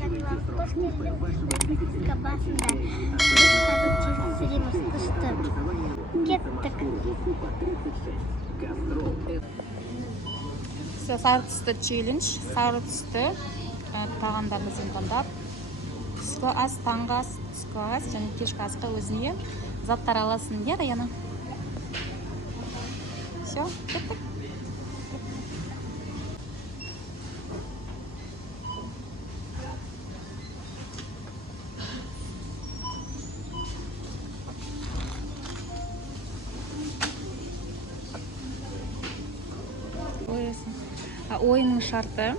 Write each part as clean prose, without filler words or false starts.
жаратылған тостерді пластика басында. Біз қазір жетістіреміз түсті. Кеттік. Сары түсті челлендж, сары түсті тағамдарымызды таңдап, түскі ас, таңғы ас, түскі ас және кешкі асқа өзіне заттар аласың, иә, Раяна? Все, кеттік. Ойынның шарты,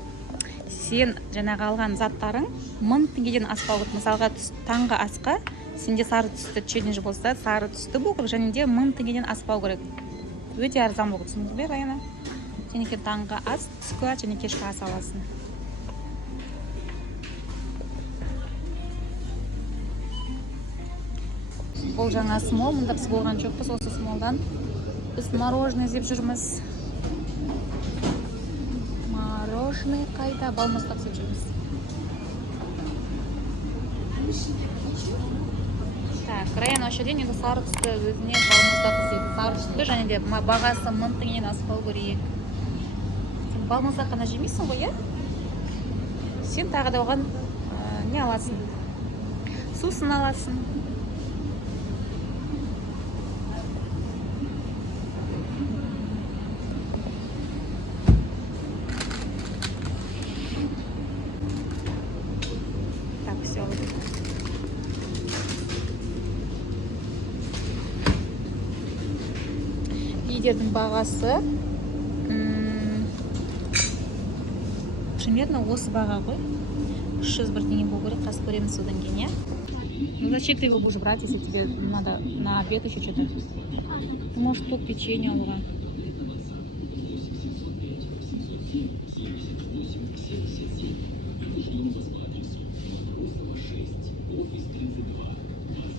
сен жаңағы алған заттарың 1000 теңгеден аспау керек. Мысалға таңғы асқа сенде сары түсті челлендж болса, сары түсті болу керек және де 1000 теңгеден аспау керек. Өте арзан болу керек, түсіндің бе, Раяна? Сенікі таңғы ас, түскі ас және кешкі ас аласың. Бұл жаңа смол, мұнда біз болған жоқпыз, осы смолдан біз мороженое жеп жүрміз. Мороженое қайда? Балмұздақ жеп жүрміз. Так, Раяна осы жерде енді сары түсті өзіне балмұздақ іздейді. Сары түсті және де бағасы 1000 теңгеден аспау керек. Сен балмұздақ қана жемейсің ғой, иә? Сен тағы да оған не аласың? Сусын аласың. Так, все. Лидердің бағасы примерно осы баға ғой. 301 теңге болу керек, қазір көреміз содан кейін, иә? Ну зачем ты его будешь брать, если тебе надо на обед еще что-то? Ты можешь только печенье алуға.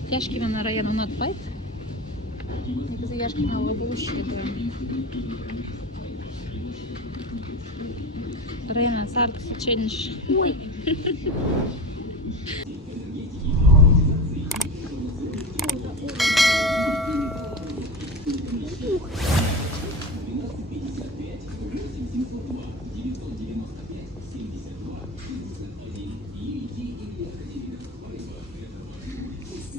Яшкимен Раяна ұнатпайды. Негізі яшкимен алуға болушы еді. Раяна, сары түсті челлендж. Ой!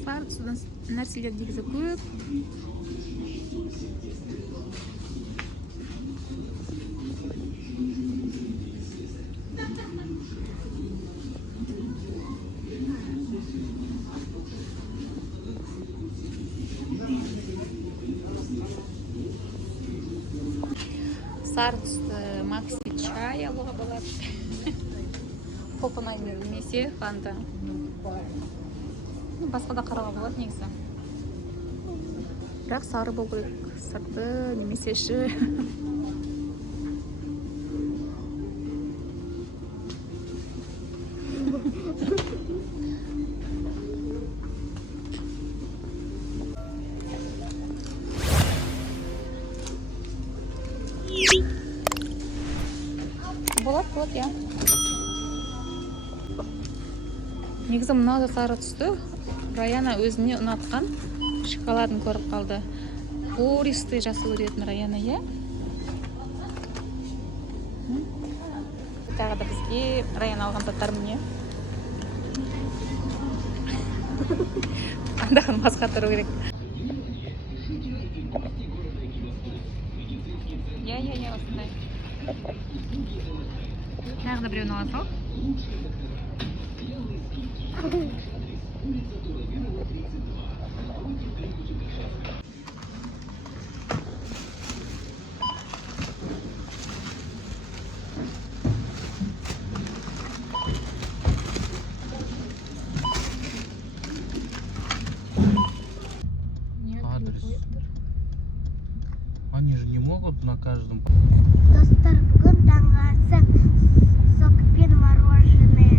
Сары түсті нәрселер негізі көп. Сары түсті Макси чай алуға болады. Қолпанай немесе фанта. Басқа да қарауға болады негізі. Бірақ сары болу керек, сырты немесе іші. Болады, иә. Негізі мынау да сары түсті. Раяна өзіне ұнатқан шоколадын көріп қалды. Пористый жақсы көретін Раяна, иә? Тағы да бізге Раяна алған заттар міне. Андағын басқа тұру керек. Иә, осындай. Тағы да біреуін аласың. Они же не могут на каждом. Достар, бүгін таңғы асы сок пен мороженое.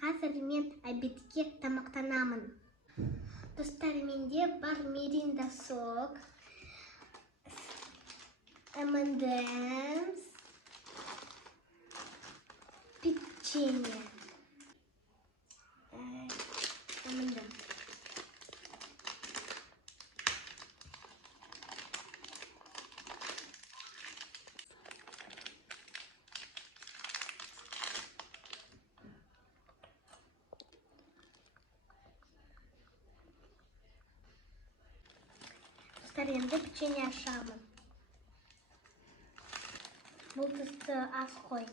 Қазір мен обедке тамақтанамын. Достар, менде бар миринда сок, M&M's. Печенье. M&M's. Достар, енді печенье ашамын. Бұл тұсты аз қой.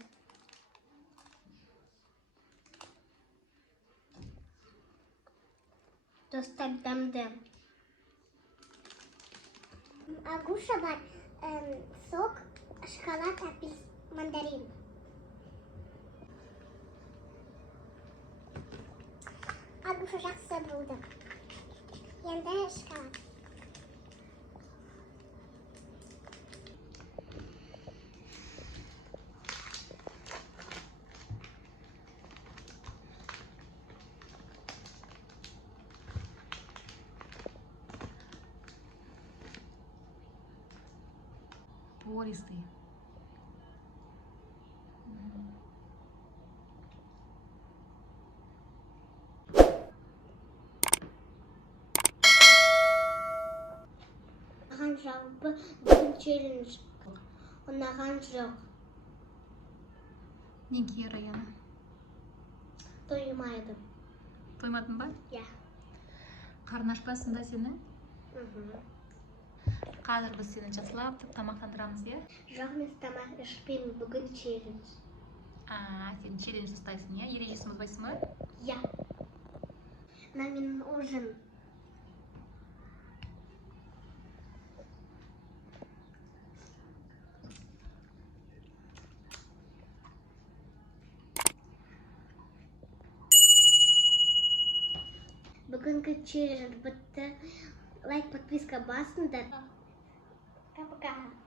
Достар, дәмді. Агуша бар, сок, шоколад, апельсин, мандарин. Агуша жақсы болды. Енді шоколад. Пористый. Ұнаған жалпы бүгін челлендж. Ұнаған жоқ. Неге Раяна? Тоймайды. Тоймадың ба? Я. Қарның ашпасын да сені? Мхм. Қазір біз сені жақсылап тамақтандырамыз, иә? Жоқ, мен тамақ ішпеймін, бүгін челлендж. Сен челлендж ұстайсың, иә? Ережесін бұзбайсың ба? Я. На менің ужин. Бүгінгі челлендж бітті. Лайк, подписка басыңдар. Пока-пока.